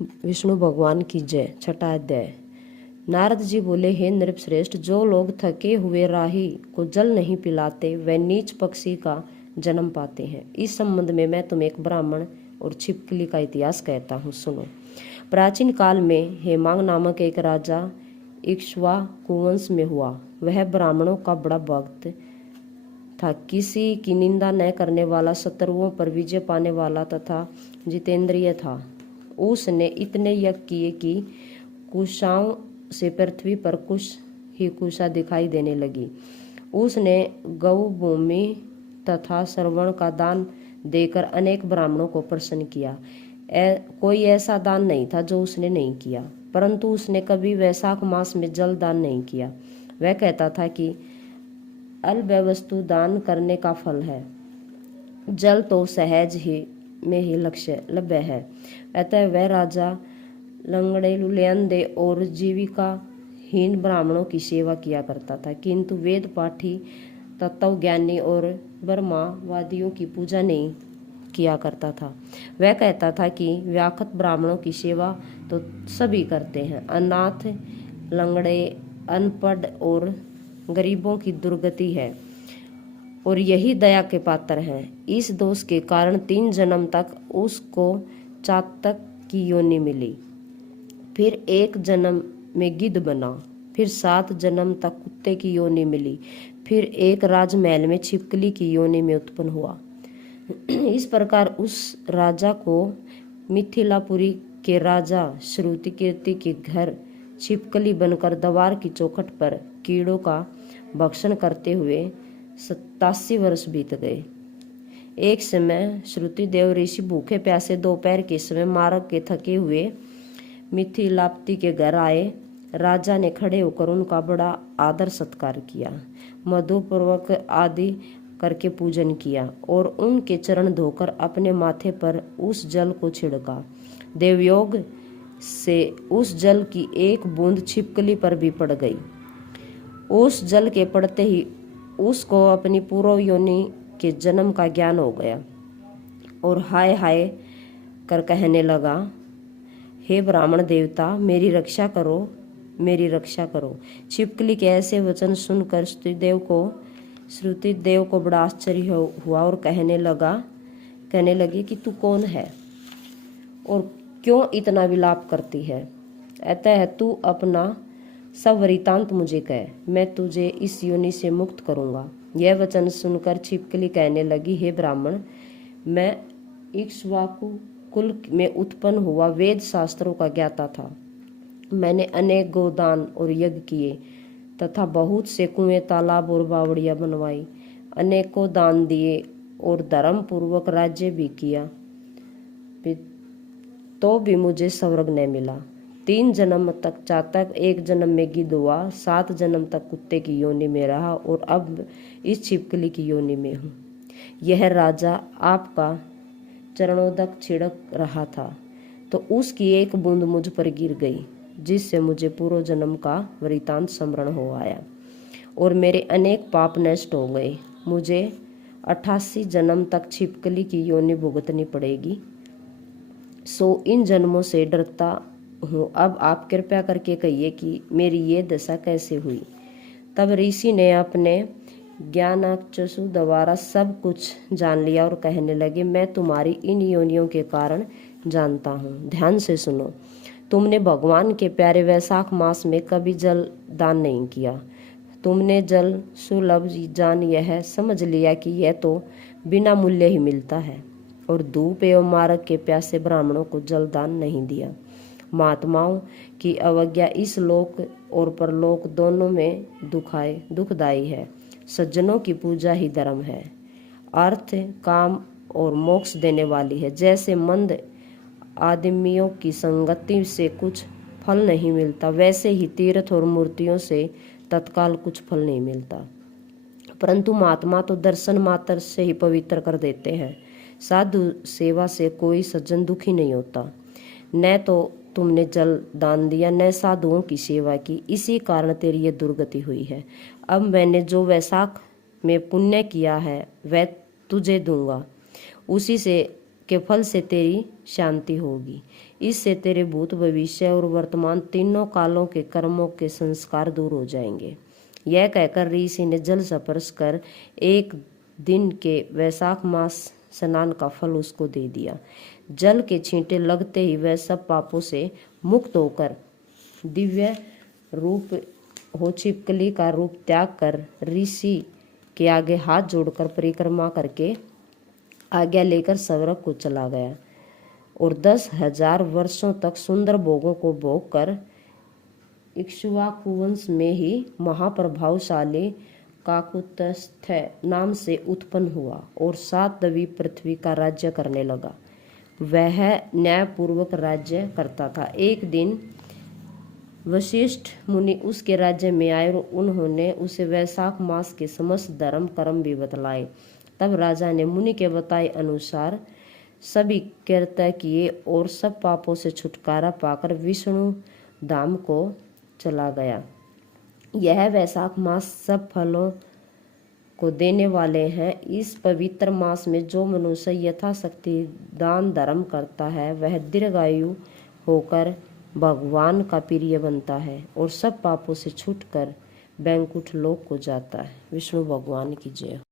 विष्णु भगवान की जय। छठा अध्याय। नारद जी बोले, हे नृपश्रेष्ठ, जो लोग थके हुए राही को जल नहीं पिलाते वे नीच पक्षी का जन्म पाते हैं। इस संबंध में मैं तुम्हें एक ब्राह्मण और छिपकली का इतिहास कहता हूँ, सुनो। प्राचीन काल में हेमांग नामक एक राजा इक्ष्वाकु वंश में हुआ। वह ब्राह्मणों का बड़ा भक्त था, किसी की निंदा न करने वाला, शत्रुओं पर विजय पाने वाला तथा जितेंद्रिय था। उसने इतने यज्ञ किए कि कुशाओं से पृथ्वी पर कुश ही कुशा दिखाई देने लगी। उसने गौ भूमि तथा श्रवण का दान देकर अनेक ब्राह्मणों को प्रसन्न किया। कोई ऐसा दान नहीं था जो उसने नहीं किया, परंतु उसने कभी वैशाख मास में जल दान नहीं किया। वह कहता था कि अल्प वस्तु दान करने का फल है, जल तो सहज ही में ही लभ्य है। अतः वह राजा लंगड़े, लुलियांदे और जीविकाहीन ब्राह्मणों की सेवा किया करता था, किंतु वेद पाठी, तत्वज्ञानी और ब्रह्मवादियों की पूजा नहीं किया करता था। वह कहता था कि व्याख्यात ब्राह्मणों की सेवा तो सभी करते हैं, अनाथ, लंगड़े, अनपढ़ और गरीबों की दुर्गति है और यही दया के पात्र हैं। इस दोष के कारण 3 जन्म तक उसको चातक की योनि मिली, फिर 1 जन्म में गिद्ध बना, फिर 7 जन्म तक कुत्ते की योनि मिली, फिर एक राजमहल में छिपकली की योनि में उत्पन्न हुआ। इस प्रकार उस राजा को मिथिलापुरी के राजा श्रुतिकीर्ति के घर छिपकली बनकर दीवार की चौखट पर कीड़ों का भक्षण करते हुए 87 वर्ष बीत गए। एक समय श्रुतिदेव ऋषि भूखे प्यासे दोपहर के समय मार्ग के थके हुए मिथिलापति के घर आए। राजा ने खड़े होकर उनका बड़ा आदर सत्कार किया, मधुपूर्वक आदि करके पूजन किया और उनके चरण धोकर अपने माथे पर उस जल को छिड़का। देवयोग से उस जल की एक बूंद छिपकली पर भी पड़ गई। उस जल के पड़ते ही उसको अपनी पूर्व योनि के जन्म का ज्ञान हो गया और हाय हाय कर कहने लगा, हे ब्राह्मण देवता, मेरी रक्षा करो, मेरी रक्षा करो। छिपकली के ऐसे वचन सुनकर श्रुतिदेव को बड़ा आश्चर्य हुआ और कहने लगी कि तू कौन है और क्यों इतना विलाप करती है? अतः तू अपना सब वृतांत मुझे कह, मैं तुझे इस योनि से मुक्त करूंगा। यह वचन सुनकर छिपकली कहने लगी, हे ब्राह्मण, मैं इक्ष्वाकु कुल में उत्पन्न हुआ वेद शास्त्रों का ज्ञाता था। मैंने अनेक गोदान और यज्ञ किए तथा बहुत से कुएं, तालाब और बावड़ियां बनवाई, अनेकों दान दिए और धर्म पूर्वक राज्य भी किया, तो भी मुझे स्वर्ग न मिला। 3 जन्म तक चातक, 1 जन्म में गिद्ध हुआ, 7 जन्म तक कुत्ते की योनि में रहा और अब इस छिपकली की योनि में हूँ। यह राजा आपका चरणोदक छिड़क रहा था तो उसकी एक बूंद मुझ पर गिर गई, जिससे मुझे पूर्व जन्म का वृतांत स्मरण हो आया और मेरे अनेक पाप नष्ट हो गए। मुझे 88 जन्म तक छिपकली की योनि भुगतनी पड़ेगी, सो इन जन्मों से डरता हूँ। अब आप कृपया करके कहिए कि मेरी ये दशा कैसे हुई। तब ऋषि ने अपने ज्ञानाचक्षु द्वारा सब कुछ जान लिया और कहने लगे, मैं तुम्हारी इन योनियों के कारण जानता हूँ। ध्यान से सुनो। तुमने भगवान के प्यारे वैशाख मास में कभी जल दान नहीं किया। तुमने जल सुलभ जान यह समझ लिया कि यह तो बिना मूल्य ही मिलता है और धूप एवं मार्ग के प्यासे ब्राह्मणों को जल दान नहीं दिया। महात्माओं की अवज्ञा इस लोक और परलोक दोनों में दुखदायी है। सज्जनों की पूजा ही धर्म है, अर्थ, काम और मोक्ष देने वाली है। जैसे मंद आदमियों की संगति से कुछ फल नहीं मिलता, वैसे ही तीर्थ और मूर्तियों से तत्काल कुछ फल नहीं मिलता, परंतु महात्मा तो दर्शन मात्र से ही पवित्र कर देते हैं। साधु सेवा से कोई सज्जन दुखी नहीं होता। न तो तुमने जल दान दिया, न साधुओं की सेवा की, इसी कारण तेरी ये दुर्गति हुई है। अब मैंने जो वैशाख में पुण्य किया है वह तुझे दूंगा, उसी से के फल से तेरी शांति होगी। इससे तेरे भूत, भविष्य और वर्तमान तीनों कालों के कर्मों के संस्कार दूर हो जाएंगे। यह कहकर ऋषि ने जल स्पर्श कर एक दिन के वैशाख मास स्नान का फल उसको दे दिया। जल के छींटे लगते ही वह सब पापों से मुक्त होकर दिव्य रूप हो छिपकली का रूप त्याग कर ऋषि के आगे हाथ जोड़कर परिक्रमा करके आज्ञा लेकर स्वर्ग को चला गया और 10,000 वर्षों तक सुंदर भोगों को भोग कर इक्ष्वाकु वंश में ही महाप्रभावशाली काकुत्स्थ्य नाम से उत्पन्न हुआ और 7 द्वीप पृथ्वी का राज्य करने लगा। वह न्यायपूर्वक राज्य करता था। एक दिन वशिष्ठ मुनि उसके राज्य में आए और उन्होंने उसे वैशाख मास के समस्त धर्म कर्म भी बतलाए। तब राजा ने मुनि के बताए अनुसार सभी कृत्य किए और सब पापों से छुटकारा पाकर विष्णु धाम को चला गया। यह वैशाख मास सब फलों को देने वाले हैं। इस पवित्र मास में जो मनुष्य यथाशक्ति दान धर्म करता है वह दीर्घायु होकर भगवान का प्रिय बनता है और सब पापों से छूटकर वैकुंठ लोक को जाता है। विष्णु भगवान की जय हो।